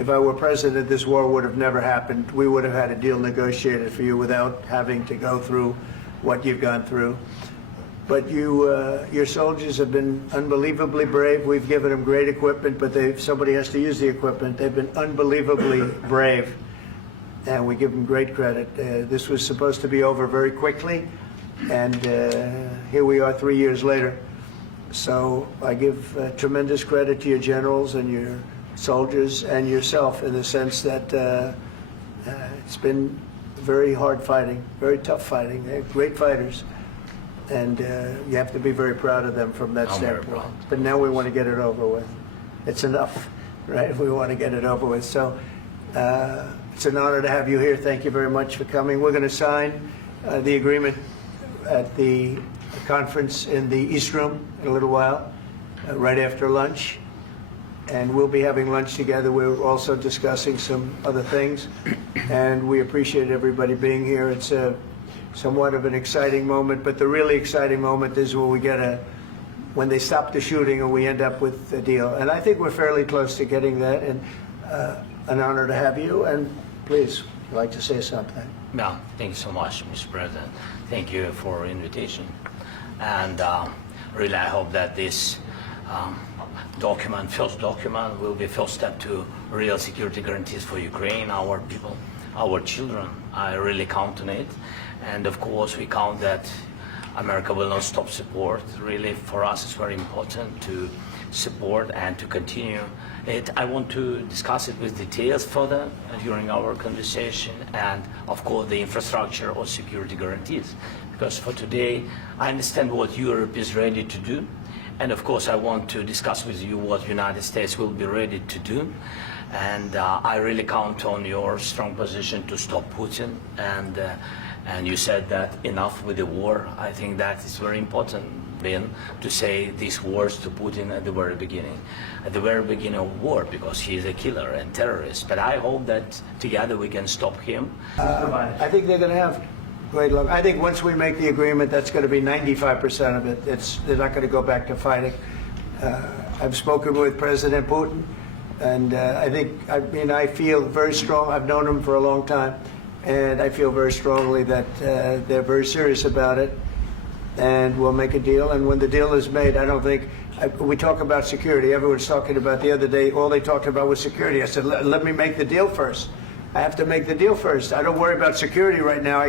if I were president, this war would have never happened. We would have had a deal negotiated for you without having to go through what you've gone through. But your soldiers have been unbelievably brave. We've given them great equipment, but somebody has to use the equipment. They've been unbelievably brave, and we give them great credit. This was supposed to be over very quickly, and here we are 3 years later. So I give tremendous credit to your generals and your soldiers and yourself in the sense that it's been very hard fighting, very tough fighting. They're great fighters. And you have to be very proud of them from that standpoint. But now we want to get it over with. It's enough, right? We want to get it over with. So it's an honor to have you here. Thank you very much for coming. We're going to sign the agreement at the conference in the East Room in a little while, right after lunch. And we'll be having lunch together. We're also discussing some other things. And we appreciate everybody being here. It's somewhat of an exciting moment, but the really exciting moment is when we when they stop the shooting and we end up with a deal. And I think we're fairly close to getting that, and an honor to have you. And please, I'd like to say something. No, thank you so much, Mr. President. Thank you for the invitation. And really, I hope that this first document, will be first step to real security guarantees for Ukraine, our people, our children. I really count on it. And of course, we count that America will not stop support. Really, for us, it's very important to support and to continue it. I want to discuss it with details further during our conversation, and of course, the infrastructure or security guarantees. Because for today, I understand what Europe is ready to do. And of course, I want to discuss with you what the United States will be ready to do. And I really count on your strong position to stop Putin. And you said that enough with the war. I think that is very important, Ben, to say these words to Putin at the very beginning of war, because he is a killer and terrorist. But I hope that together we can stop him. I think they're going to have great luck. I think once we make the agreement, that's going to be 95% of it. They're not going to go back to fighting. I've spoken with President Putin, and I feel very strong. I've known him for a long time. And I feel very strongly that they're very serious about it, and we'll make a deal. And when the deal is made, I don't think we talk about security. Everyone's talking about the other day. All they talked about was security. I said, let me make the deal first. I have to make the deal first. I don't worry about security right now.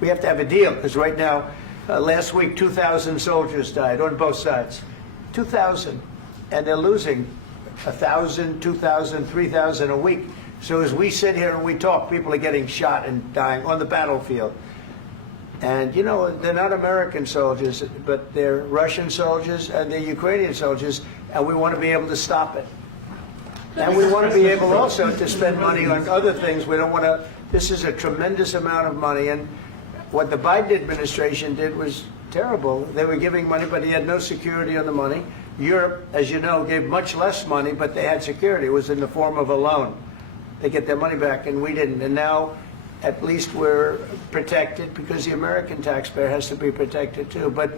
We have to have a deal, because right now, last week, 2,000 soldiers died on both sides. 2,000, and they're losing 1,000, 2,000, 3,000 a week. So as we sit here and we talk, people are getting shot and dying on the battlefield. And, they're not American soldiers, but they're Russian soldiers and they're Ukrainian soldiers, and we want to be able to stop it. And we want to be able also to spend money on other things. We don't want to, this is a tremendous amount of money, and what the Biden administration did was terrible. They were giving money, but he had no security on the money. Europe, as you know, gave much less money, but they had security. It was in the form of a loan. They get their money back, and we didn't. And now, at least we're protected, because the American taxpayer has to be protected too. But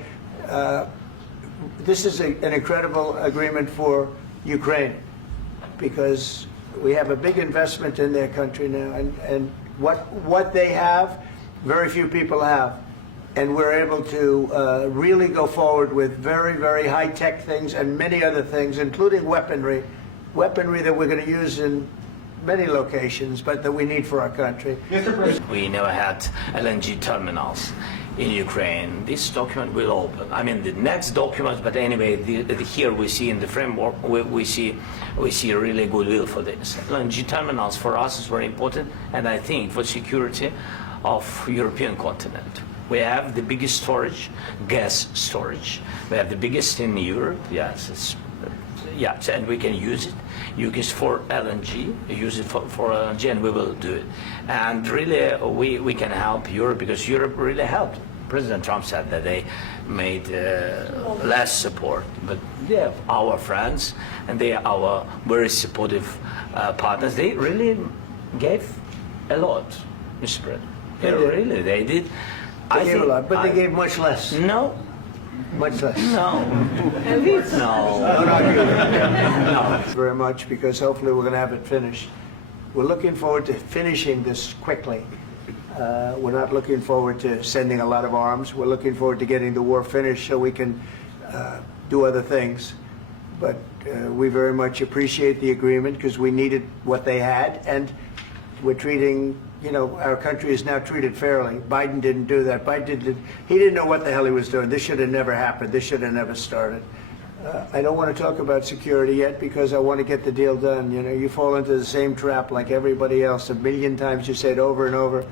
this is an incredible agreement for Ukraine, because we have a big investment in their country now, and what they have, very few people have. And we're able to really go forward with very, very high-tech things and many other things, including weaponry that we're going to use in many locations, but that we need for our country. We never had LNG terminals in Ukraine. This document will open. I mean, the next document, but anyway, here we see in the framework, we see really goodwill for this. LNG terminals for us is very important, and I think for security of European continent. We have the biggest storage, gas storage. We have the biggest in Europe. Yes, and we can use it. Use it for LNG, use it for LNG, and we will do it. And really, we can help Europe, because Europe really helped. President Trump said that they made less support, but they are our friends, and they are our very supportive partners. They really gave a lot, Mr. President. They did. They gave a lot, but they gave much less. No, Much less. No. No. No. Very much, because hopefully we're going to have it finished. We're looking forward to finishing this quickly. We're not looking forward to sending a lot of arms. We're looking forward to getting the war finished so we can do other things. But we very much appreciate the agreement because we needed what they had, and we're treating, our country is now treated fairly. Biden didn't do that. He didn't know what the hell he was doing. This should have never happened. This should have never started. I don't want to talk about security yet because I want to get the deal done. You fall into the same trap like everybody else. 1 million times you say it over and over.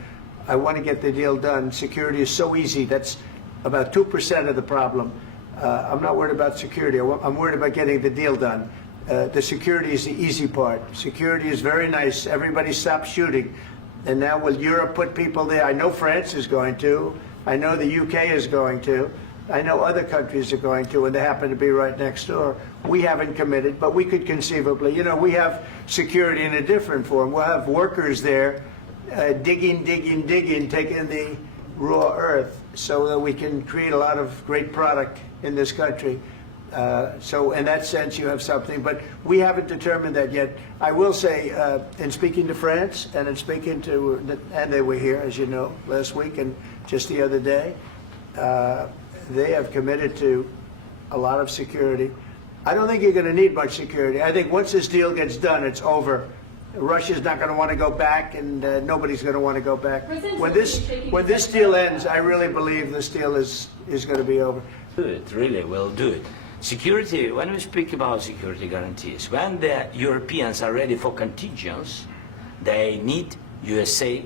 I want to get the deal done. Security is so easy. That's about 2% of the problem. I'm not worried about security. I'm worried about getting the deal done. The security is the easy part. Security is very nice. Everybody stopped shooting. And now will Europe put people there? I know France is going to. I know the UK is going to. I know other countries are going to, and they happen to be right next door. We haven't committed, but we could conceivably. We have security in a different form. We'll have workers there digging, taking the raw earth so that we can create a lot of great product in this country. So in that sense, you have something, but we haven't determined that yet. I will say, in speaking to France and in speaking to, and they were here, as you know, last week and just the other day, they have committed to a lot of security. I don't think you're going to need much security. I think once this deal gets done, it's over. Russia's not going to want to go back, and nobody's going to want to go back. When this deal ends, I really believe this deal is going to be over. Do it, really, we'll do it. Security, when we speak about security guarantees, when the Europeans are ready for contingents, they need USA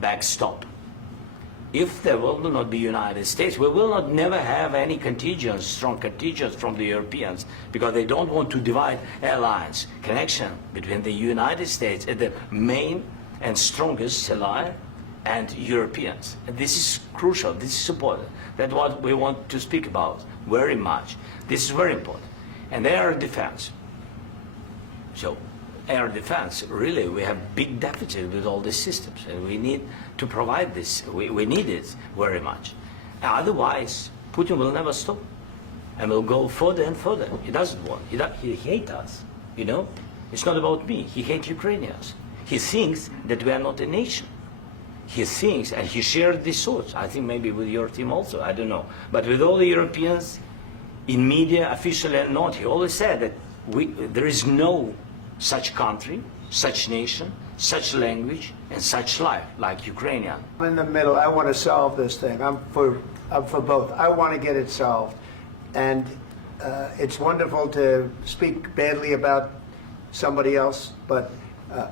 backstop. If there will not be United States, we will not never have any contingents, strong contingents from the Europeans, because they don't want to divide alliance, connection between the United States as the main and strongest ally and Europeans. And this is crucial, this is important. That's what we want to speak about very much. This is very important. And air defense. So air defense, really, we have big deficit with all these systems, and we need to provide this. We need it very much. Otherwise, Putin will never stop, and will go further and further. He doesn't want. He hates us. It's not about me. He hates Ukrainians. He thinks that we are not a nation. He thinks, and he shared these thoughts. I think maybe with your team also. I don't know, but with all the Europeans, in media, officially and not, he always said that there is no such country, such nation, such language, and such life like Ukrainian. I'm in the middle. I want to solve this thing. I'm for both. I want to get it solved. And it's wonderful to speak badly about somebody else, but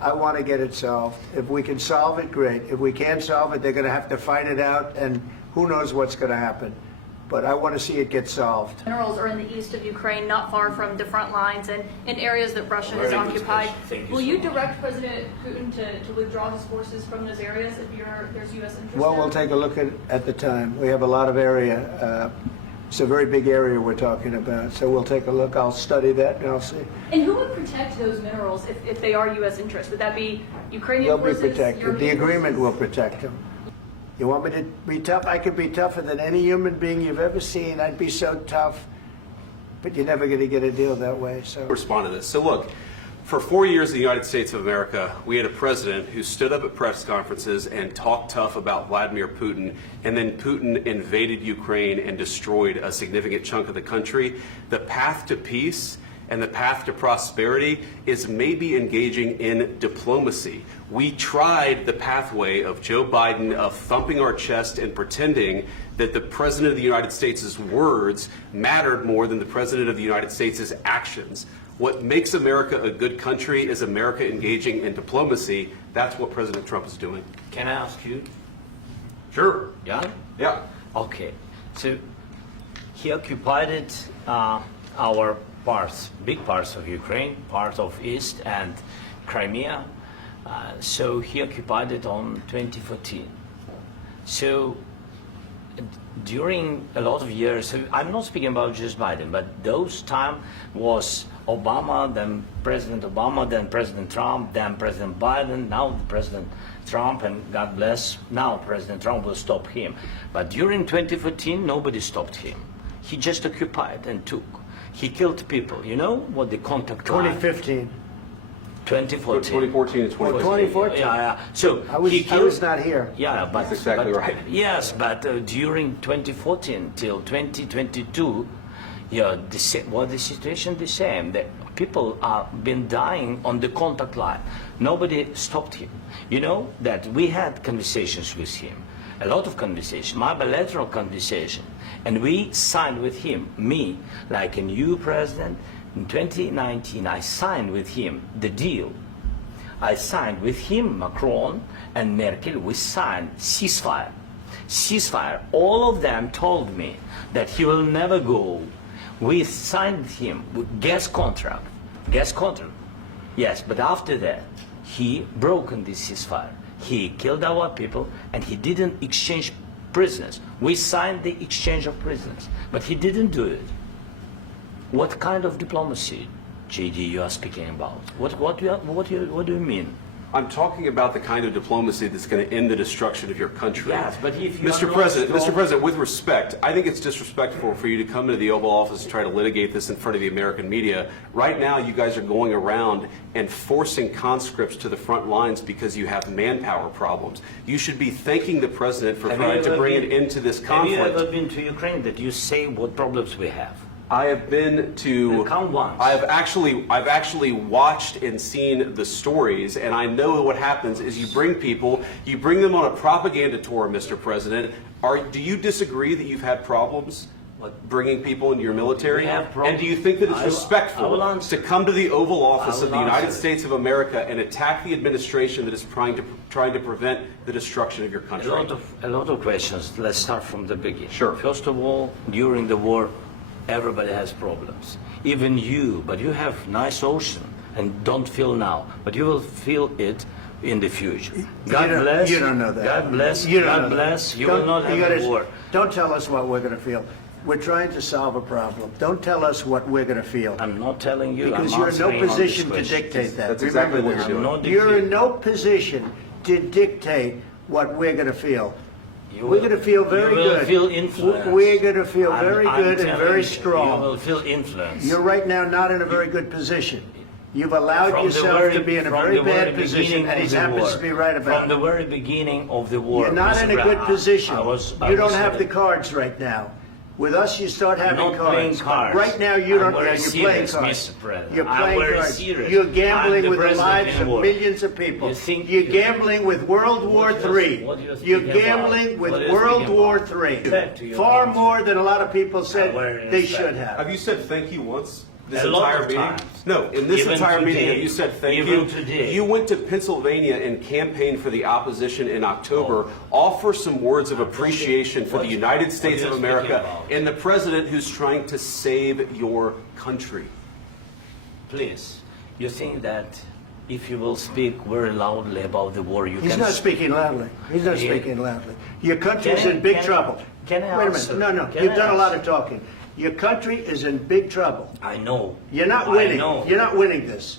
I want to get it solved. If we can solve it, great. If we can't solve it, they're going to have to fight it out, and who knows what's going to happen. But I want to see it get solved. Minerals are in the east of Ukraine, not far from the front lines and in areas that Russia has occupied. Will you direct President Putin to withdraw his forces from those areas if there's U.S. interest? Well, we'll take a look at the time. We have a lot of area. It's a very big area we're talking about. So we'll take a look. I'll study that and I'll see. And who would protect those minerals if they are U.S. interests? Would that be Ukrainian forces? They'll be protected. The agreement will protect them. You want me to be tough? I could be tougher than any human being you've ever seen. I'd be so tough. But you're never going to get a deal that way. So respond to this. So look, for 4 years in the United States of America, we had a president who stood up at press conferences and talked tough about Vladimir Putin, and then Putin invaded Ukraine and destroyed a significant chunk of the country. The path to peace and the path to prosperity is maybe engaging in diplomacy. We tried the pathway of Joe Biden of thumping our chest and pretending that the President of the United States' words mattered more than the President of the United States' actions. What makes America a good country is America engaging in diplomacy. That's what President Trump is doing. Can I ask you? Sure. Yeah? Yeah. Okay. So he occupied our parts, big parts of Ukraine, part of East and Crimea. So he occupied it on 2014. So during a lot of years, so I'm not speaking about just Biden, but those time was Obama, then President Obama, then President Trump, then President Biden, now President Trump, and God bless, now President Trump will stop him. But during 2014, nobody stopped him. He just occupied and took. He killed people. You know what the contact line? 2015. 2014. 2014 and 2015. 2014. Yeah. So I was, he I killed, was not here. Yeah, but That's exactly but- right. Yes, but during 2014 till 2022, yeah, the situation the same. The people have been dying on the contact line. Nobody stopped him. You know that we had conversations with him, a lot of conversation, my bilateral conversation, and we signed with him, me, like a new president. In 2019, I signed with him the deal. I signed with him, Macron and Merkel, we signed ceasefire. Ceasefire. All of them told me that he will never go. We signed him with gas contract. Gas contract. Yes, but after that, he broken this ceasefire. He killed our people and he didn't exchange prisoners. We signed the exchange of prisoners, but he didn't do it. What kind of diplomacy, JD, you are speaking about? What do you mean? I'm talking about the kind of diplomacy that's going to end the destruction of your country. Yes, but if you are Mr. not President, strong- Mr. President, with respect, I think it's disrespectful for you to come into the Oval Office and try to litigate this in front of the American media. Right now, you guys are going around and forcing conscripts to the front lines because you have manpower problems. You should be thanking the President for trying to bring an end to this conflict. Have you ever been to Ukraine that you say what problems we have? I have been to. Come once. I've actually watched and seen the stories, and I know what happens is you bring them on a propaganda tour, Mr. President. Do you disagree that you've had problems bringing people into your military? We have problems. And do you think that it's I will respectful answer. to come to the Oval Office I of will the United answer. States of America and attack the administration that is trying to prevent the destruction of your country? A lot of questions. Let's start from the beginning. Sure. First of all, during the war, everybody has problems. Even you, but you have nice ocean and don't feel now, but you will feel it in the future. God bless. You don't know that. God bless. You don't know God that. bless. You Don't- will not have gotta- a war. Don't tell us what we're going to feel. We're trying to solve a problem. Don't tell us what we're going to feel. I'm not telling you. Because I'm you're in no answering on this position to question. dictate that. That's exactly what Remember you're this. doing. I'm not You're in dictating. no position to dictate what we're going to feel. You We're will- going to feel very you will good. feel influenced. We're going to feel I'm- very I'm good and telling very you, strong. You will feel influence. You're right now not in a very good position. You've allowed From the yourself very- to be in a from very the very bad position, beginning and he of the happens war. to be right about From the it. very beginning of the war. You're not Mr. in a good Brown, position. I You don't was have the cards right now. With us, you start having not playing cards. cards. Right now, you I'm don't. very You're playing serious, cards. Mr. President. You're I'm playing very cards. serious. You're I'm gambling the with the president lives in of war. millions of people. You think- You're gambling with World War What do you- III. what do you You're speak about? gambling with What do you World speak War about? III. Respect to your Far country. more than a lot of people Very said they respect. should have. Have you said thank you once? This A lot entire of meeting? times. No, in this Even entire meeting, today. have you said thank Even you? today. You went to Pennsylvania and campaigned for the opposition in October. Offer some words of appreciation for the United States what of are you speaking America about? and the president who's trying to save your country. Please, you think that if you will speak very loudly about the war, you He's can... not speaking loudly. He's not Yeah. speaking loudly. Your country is Can I- in big can I- trouble. can I Wait a answer? minute. No. Can You've I done a lot answer? of talking. Your country is in big trouble. I know. You're not I winning. know. You're not winning this.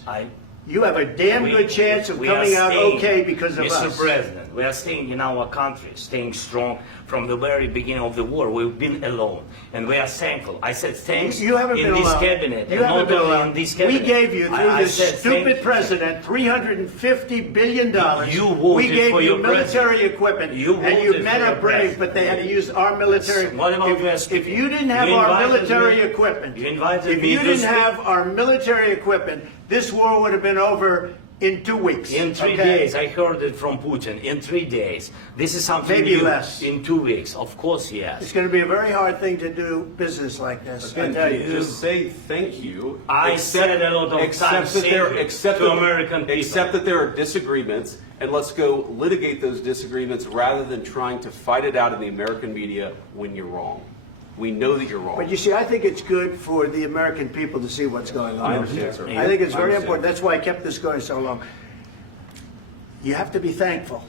You have a damn good chance of we are coming out staying, okay because of Mr. us. President, we are staying in our country, staying strong from the very beginning of the war. We've been alone, and we are thankful. I said thanks You haven't in been this alone. cabinet, You and haven't not been only alone. in this We cabinet. gave you, through I this said stupid thank- president, $350 billion. You We voted gave for you your military president. equipment, You and you voted men for are your brave, president. but they had to use our military. What about you as If you didn't have You our invited military me- equipment, you invited if me you to didn't speak- have our military equipment, this war would have been over in 2 weeks. In 3 okay? days, I heard it from Putin. In 3 days, this is something Maybe new. less. In 2 weeks, of course, yes. It's going to be a very hard thing to do business like this. I And tell you. just say thank you. I said a lot of except times that there, thank you except to that, American people. Except that there are disagreements, and let's go litigate those disagreements rather than trying to fight it out in the American media when you're wrong. We know that you're wrong. But you see, I think it's good for the American people to see what's going on. I understand, sir. I think it's I very understand. important. That's why I kept this going so long. You have to be thankful.